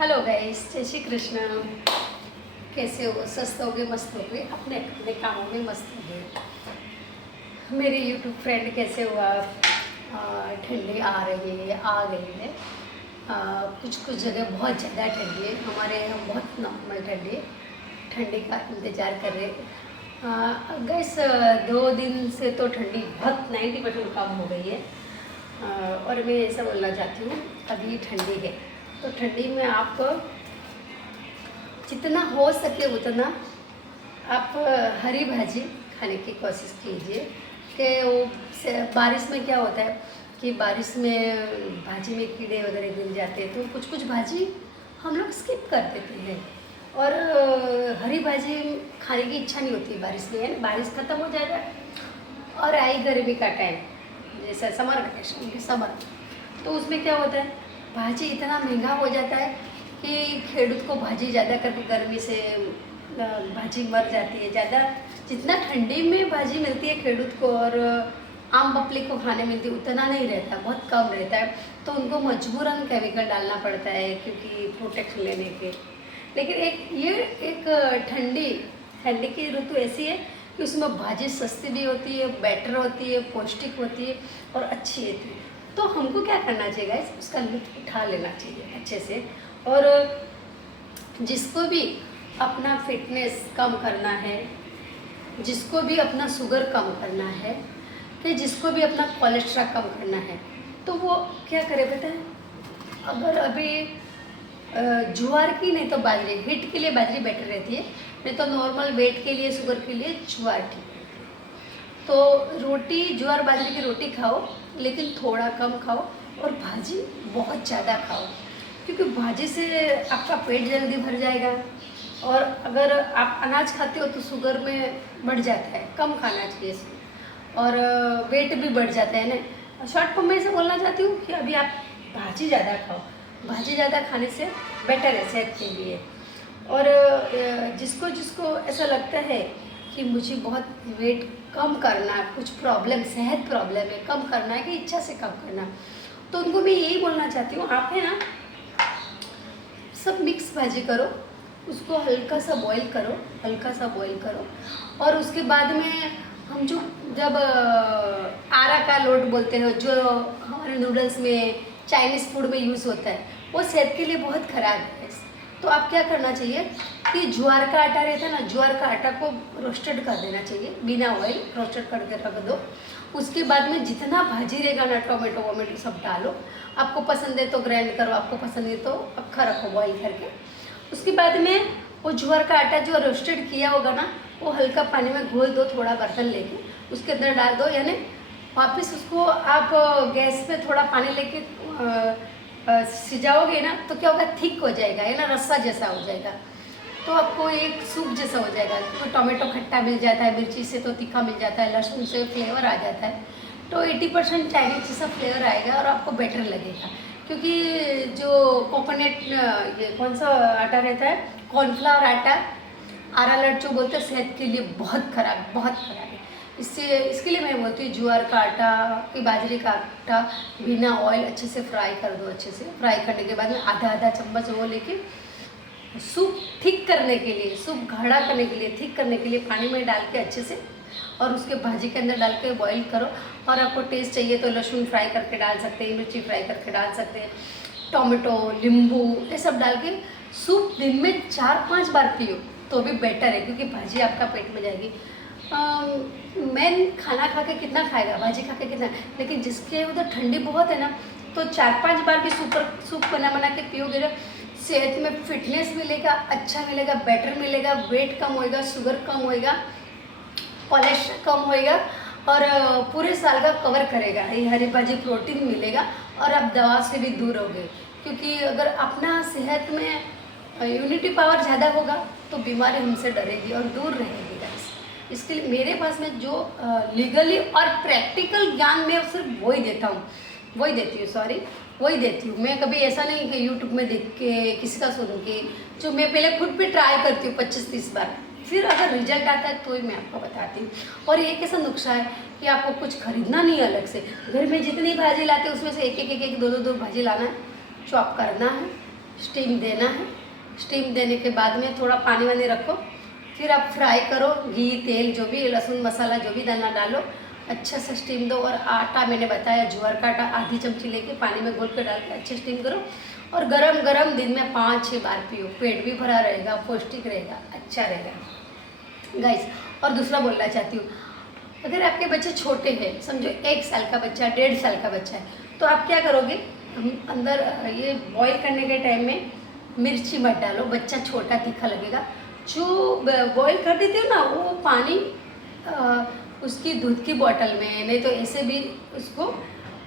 Hello guys, जय श्री कृष्ण। कैसे हो? स्वस्थ हो गए, मस्त हो गए, अपने अपने कामों में मस्त हो गए। मेरे यूट्यूब फ्रेंड कैसे हुआ? ठंडी आ रही है, आ गई है। कुछ कुछ जगह बहुत ज़्यादा ठंडी है, हमारे यहाँ बहुत नॉर्मल ठंडी है। ठंडी का इंतज़ार कर रहे गैस। 2 दिन से तो ठंडी बहुत 90% कम हो गई है। और मैं ऐसा बोलना चाहती हूँ, अभी ठंडी है तो ठंडी में आप जितना हो सके उतना आप हरी भाजी खाने की कोशिश कीजिए। कि वो बारिश में क्या होता है कि बारिश में भाजी में कीड़े वगैरह गिर जाते हैं, तो कुछ कुछ भाजी हम लोग स्किप कर देते हैं। और हरी भाजी खाने की इच्छा नहीं होती बारिश में, है ना। बारिश ख़त्म हो जाएगा और आई गर्मी का टाइम, जैसे समर वेकेशन, समर, तो उसमें क्या होता है, भाजी इतना महंगा हो जाता है कि खेडूत को भाजी ज़्यादा करके गर्मी से भाजी मर जाती है ज़्यादा। जितना ठंडी में भाजी मिलती है खेडूत को और आम पब्लिक को खाने मिलती है उतना नहीं रहता, बहुत कम रहता है। तो उनको मजबूरन केमिकल डालना पड़ता है क्योंकि प्रोटेक्शन लेने के। लेकिन एक ठंडी की ऋतु ऐसी है कि उसमें भाजी सस्ती भी होती है, बेटर होती है, पौष्टिक होती है और अच्छी होती है। तो हमको क्या करना चाहिए गाइस, उसका लुत्फ उठा लेना चाहिए अच्छे से। और जिसको भी अपना फिटनेस कम करना है, जिसको भी अपना शुगर कम करना है, कि जिसको भी अपना कोलेस्ट्रॉल कम करना है, तो वो क्या करे पता है? अगर अभी ज्वार की नहीं तो बाजरी, हिट के लिए बाजरी बेटर रहती है, नहीं तो नॉर्मल वेट के लिए, शुगर के लिए ज्वार ठीक है। तो रोटी, ज्वार बाजरे की रोटी खाओ, लेकिन थोड़ा कम खाओ और भाजी बहुत ज़्यादा खाओ, क्योंकि भाजी से आपका पेट जल्दी भर जाएगा। और अगर आप अनाज खाते हो तो शुगर में बढ़ जाता है, कम खाना चाहिए इसे, और वेट भी बढ़ जाता है ना। शॉर्ट फॉर्म में ऐसे बोलना चाहती हूँ कि अभी आप भाजी ज़्यादा खाओ, भाजी ज़्यादा खाने से बेटर है सेहत के लिए। और जिसको जिसको ऐसा लगता है कि मुझे बहुत वेट कम करना है, कुछ प्रॉब्लम, सेहत प्रॉब्लम है, कम करना है कि इच्छा से कम करना, तो उनको मैं यही बोलना चाहती हूँ, आप है ना सब मिक्स भाजी करो, उसको हल्का सा बॉईल करो, हल्का सा बॉईल करो। और उसके बाद में हम जब आरा का लोट बोलते हैं, जो हमारे नूडल्स में, चाइनीज़ फूड में यूज़ होता है, वो सेहत के लिए बहुत ख़राब है। तो आप क्या करना चाहिए कि ज्वार का आटा रहता है ना, ज्वार का आटा को रोस्टेड कर देना चाहिए, बिना ऑयल रोस्टेड करके रख दो। उसके बाद में जितना भाजी रहेगा ना, टोमेटो वोमेटो सब डालो, आपको पसंद है तो ग्राइंड करो, आपको पसंद है तो अक्खा रखो बॉईल करके। उसके बाद में वो ज्वार का आटा जो रोस्टेड किया होगा ना, वो हल्का पानी में घोल दो, थोड़ा बर्तन लेके उसके अंदर डाल दो, यानी वापस उसको आप गैस पे थोड़ा पानी लेके सिजाओगे ना, तो क्या होगा, थिक हो जाएगा, है ना, रस्सा जैसा हो जाएगा। तो आपको एक सूप जैसा हो जाएगा। तो टोमेटो खट्टा मिल जाता है, मिर्ची से तो तीखा मिल जाता है, लहसुन से फ्लेवर आ जाता है, तो 80% चाइनीज जैसा फ्लेवर आएगा और आपको बेटर लगेगा। क्योंकि जो कोकोनट, ये कौन सा आटा रहता है, कॉर्नफ्लावर आटा, आरालट जो बोलते हैं, सेहत के लिए बहुत ख़राब, बहुत ख़राब है। इसके लिए मैं बोलती हूँ ज्वार का आटा कि बाजरे का आटा बिना ऑयल अच्छे से फ्राई कर दो। अच्छे से फ्राई करने के बाद में आधा आधा चम्मच वो लेके सूप थिक करने के लिए, सूप गाढ़ा करने के लिए, थिक करने के लिए पानी में डाल के अच्छे से, और उसके भाजी के अंदर डाल के बॉईल करो। और आपको टेस्ट चाहिए तो लहसुन फ्राई करके डाल सकते हैं, मिर्ची फ्राई करके डाल सकते हैं, टोमेटो, नींबू, ये सब डाल के सूप दिन में 4-5 बार पियो तो भी बेटर है, क्योंकि भाजी आपका पेट में जाएगी। मैन खाना खा के कितना खाएगा, भाजी खा के कितना, लेकिन जिसके उधर ठंडी बहुत है ना, तो 4-5 बार भी सूप बना बना के पियोगे ना, सेहत में फिटनेस मिलेगा, अच्छा मिलेगा, बेटर मिलेगा, वेट कम होएगा, शुगर कम होएगा, कोलेस्ट्रॉल कम होएगा, और पूरे साल का कवर करेगा। ये हरी भाजी प्रोटीन मिलेगा और आप दवा से भी दूर होगे। क्योंकि अगर अपना सेहत में इम्यूनिटी पावर ज़्यादा होगा तो बीमारी हमसे डरेगी और दूर रहेगी गाइस। इसके लिए मेरे पास में जो लीगली और प्रैक्टिकल ज्ञान में सिर्फ वही देती हूँ। मैं कभी ऐसा नहीं कि यूट्यूब में देख के, किसी का सुन के, जो मैं पहले खुद भी ट्राई करती हूँ 25-30 बार, फिर अगर रिजल्ट आता है तो ही मैं आपको बताती हूँ। और एक ऐसा नुस्खा है कि आपको कुछ खरीदना नहीं है अलग से, घर में जितनी भाजी लाते हैं उसमें से एक दो भाजी लाना है, चॉप करना है, स्टीम देना है। स्टीम देने के बाद में थोड़ा पानी वानी रखो, फिर आप फ्राई करो, घी तेल जो भी, लहसुन मसाला जो भी डालना डालो, अच्छा से स्टीम दो। और आटा मैंने बताया ज्वार का आटा आधी चमची लेके पानी में घोल के डाल के अच्छे स्टीम करो, और गरम गरम दिन में 5-6 बार पियो। पेट भी भरा रहेगा, पौष्टिक रहेगा, अच्छा रहेगा गाइस। और दूसरा बोलना चाहती हूँ, अगर आपके बच्चे छोटे हैं, समझो 1 साल का बच्चा, 1.5 साल का बच्चा है, तो आप क्या करोगे, हम अंदर ये बॉईल करने के टाइम में मिर्ची मत डालो, बच्चा छोटा तीखा लगेगा। जो बॉईल कर देते हो ना, वो पानी उसकी दूध की बोतल में, नहीं तो ऐसे भी उसको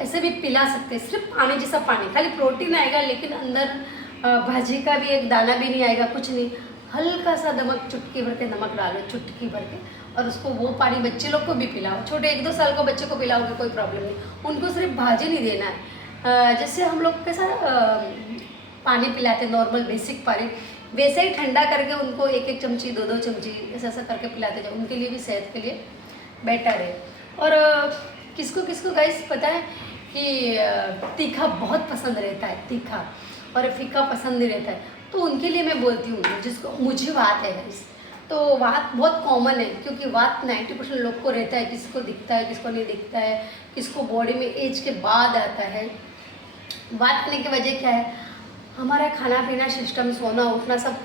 ऐसे भी पिला सकते हैं, सिर्फ पानी जैसा पानी, खाली प्रोटीन आएगा, लेकिन अंदर भाजी का भी एक दाना भी नहीं आएगा, कुछ नहीं। हल्का सा नमक, चुटकी भर के नमक डालो, चुटकी भर के, और उसको वो पानी बच्चे लोग को भी पिलाओ। छोटे 1-2 साल को बच्चे को पिलाओगे कोई प्रॉब्लम नहीं, उनको सिर्फ भाजी नहीं देना है। जैसे हम लोग कैसा पानी पिलाते नॉर्मल बेसिक पानी, वैसे ही ठंडा करके उनको 1-1 चमची 2-2 चमची ऐसा ऐसा करके पिलाते जाओ, उनके लिए भी सेहत के लिए बेटर है। और किसको किसको गाइस पता है कि तीखा बहुत पसंद रहता है, तीखा, और फीका पसंद नहीं रहता है, तो उनके लिए मैं बोलती हूँ, जिसको मुझे वात है गाइस, तो वात बहुत कॉमन है, क्योंकि वात 90% लोग को रहता है, किसको दिखता है किसको नहीं दिखता है, किसको बॉडी में एज के बाद आता है। वात आने की वजह क्या है, हमारा खाना पीना सिस्टम, सोना उठना सब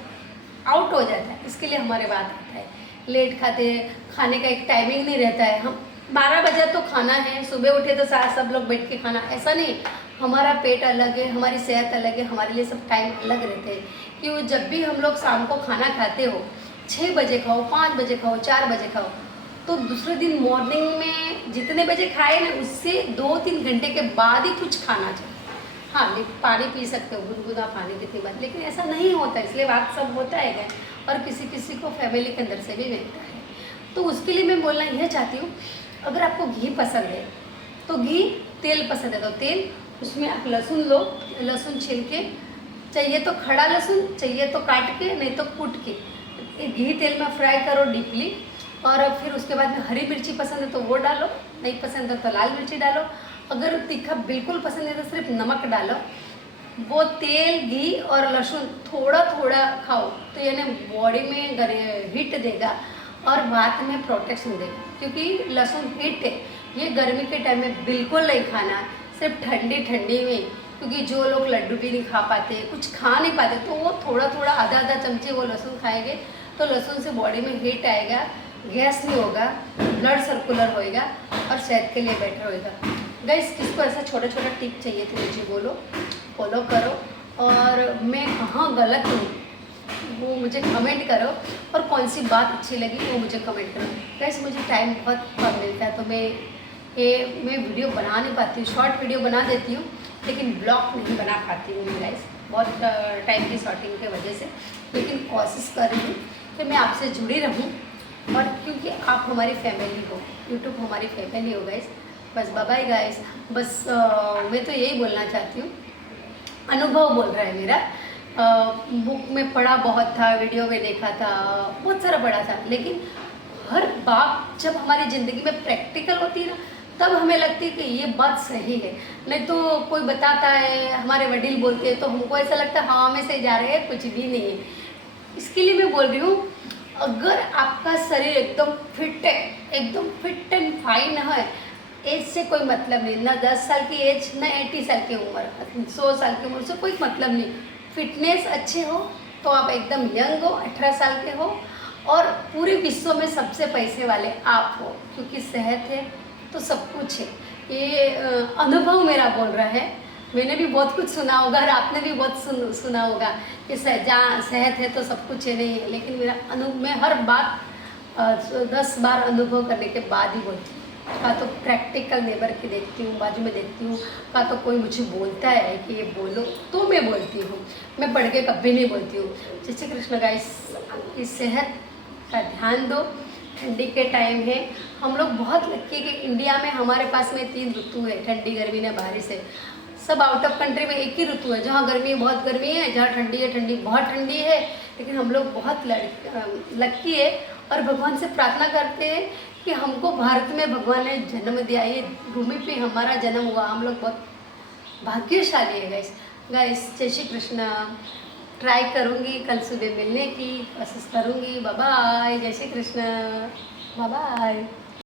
आउट हो जाता है, इसके लिए हमारे वात आता है। लेट खाते हैं, खाने का एक टाइमिंग नहीं रहता है, हम 12 बजे तो खाना है, सुबह उठे तो साथ सब लोग बैठ के खाना, ऐसा नहीं। हमारा पेट अलग है, हमारी सेहत अलग है, हमारे लिए सब टाइम अलग रहते हैं। कि जब भी हम लोग शाम को खाना खाते हो, 6 बजे खाओ, 5 बजे खाओ, 4 बजे खाओ, तो दूसरे दिन मॉर्निंग में जितने बजे खाए ना, उससे 2-3 घंटे के बाद ही कुछ खाना चाहिए। हाँ, पानी पी सकते हो, गुनगुना पानी कितनी बार, लेकिन ऐसा नहीं होता, इसलिए बात सब होता है क्या, और किसी किसी को फैमिली के अंदर से भी मिलता है। तो उसके लिए मैं बोलना यह चाहती हूँ, अगर आपको घी पसंद है तो घी, तेल पसंद है तो तेल, उसमें आप लहसुन लो, लहसुन छील के, चाहिए तो खड़ा लहसुन, चाहिए तो काट के, नहीं तो कूट के घी तेल में फ्राई करो डीपली। और फिर उसके बाद में हरी मिर्ची पसंद है तो वो डालो, नहीं पसंद है तो लाल मिर्ची डालो। अगर तीखा बिल्कुल पसंद है तो सिर्फ नमक डालो। वो तेल, घी और लहसुन थोड़ा थोड़ा खाओ, तो यानी बॉडी में हीट देगा और वात में प्रोटेक्शन देगा, क्योंकि लहसुन हीट है। ये गर्मी के टाइम में बिल्कुल नहीं खाना, सिर्फ ठंडी ठंडी में, क्योंकि जो लोग लड्डू भी नहीं खा पाते, कुछ खा नहीं पाते, तो वो थोड़ा थोड़ा आधा चमचे वो लहसुन खाएंगे, तो लहसुन से बॉडी में हीट आएगा, गैस नहीं होगा, ब्लड सर्कुलर होएगा और सेहत के लिए बेटर होएगा। गाइस, किसको ऐसा छोटा छोटा टिप चाहिए तो मुझे बोलो, फॉलो करो, और मैं कहाँ गलत हूँ वो मुझे कमेंट करो, और कौन सी बात अच्छी लगी वो मुझे कमेंट करो। गाइस, मुझे टाइम बहुत कम मिलता है, तो मैं वीडियो बना नहीं पाती हूँ, शॉर्ट वीडियो बना देती हूँ, लेकिन ब्लॉग नहीं बना पाती हूँ गाइस, बहुत टाइम की शॉर्टिंग की वजह से। लेकिन कोशिश कर रही हूँ कि मैं आपसे जुड़ी रहूँ, और क्योंकि आप हमारी फैमिली हो, यूट्यूब हमारी फैमिली हो गाइस। बस बाय गाइस, बस मैं तो यही बोलना चाहती हूँ, अनुभव बोल रहा है मेरा। बुक में पढ़ा बहुत था, वीडियो में देखा था, बहुत सारा पढ़ा था, लेकिन हर बात जब हमारी ज़िंदगी में प्रैक्टिकल होती है ना, तब हमें लगती है कि ये बात सही है। नहीं तो कोई बताता है, हमारे वडील बोलते हैं, तो हमको ऐसा लगता है हाँ हमें सही जा रहे हैं, कुछ भी नहीं है। इसके लिए मैं बोल रही हूँ, अगर आपका शरीर एकदम फिट है, एकदम फिट एंड फाइन है, एज से कोई मतलब नहीं, ना 10 साल की एज, ना 80 साल की उम्र, 100 साल की उम्र से कोई मतलब नहीं। फिटनेस अच्छे हो तो आप एकदम यंग हो, 18 साल के हो, और पूरे विश्व में सबसे पैसे वाले आप हो, क्योंकि सेहत है तो सब कुछ है। ये अनुभव मेरा बोल रहा है, मैंने भी बहुत कुछ सुना होगा और आपने भी बहुत सुना होगा कि जहाँ सेहत है तो सब कुछ है, नहीं है, लेकिन मैं हर बात 10 बार अनुभव करने के बाद ही बोलती हूँ। का तो प्रैक्टिकल नेबर की देखती हूँ, बाजू में देखती हूँ, का तो कोई मुझे बोलता है कि ये बोलो तो मैं बोलती हूँ, मैं पढ़ के कभी नहीं बोलती हूँ। जय श्री कृष्ण गाइस, आपकी सेहत का ध्यान दो। ठंडी के टाइम है, हम लोग बहुत लक्की कि इंडिया में हमारे पास में 3 ऋतु है, ठंडी, गर्मी ने बारिश है। सब आउट ऑफ कंट्री में एक ही ऋतु है, जहाँ गर्मी है बहुत गर्मी है, जहाँ ठंडी है ठंडी बहुत ठंडी है। लेकिन हम लोग बहुत लक्की है, और भगवान से प्रार्थना करते हैं कि हमको भारत में भगवान ने जन्म दिया, ये भूमि पे हमारा जन्म हुआ, हम लोग बहुत भाग्यशाली है गाइस। गाइस जय श्री कृष्ण। ट्राई करूँगी कल सुबह मिलने की कोशिश करूँगी। बाय बाय, जय श्री कृष्ण, बाय बाय।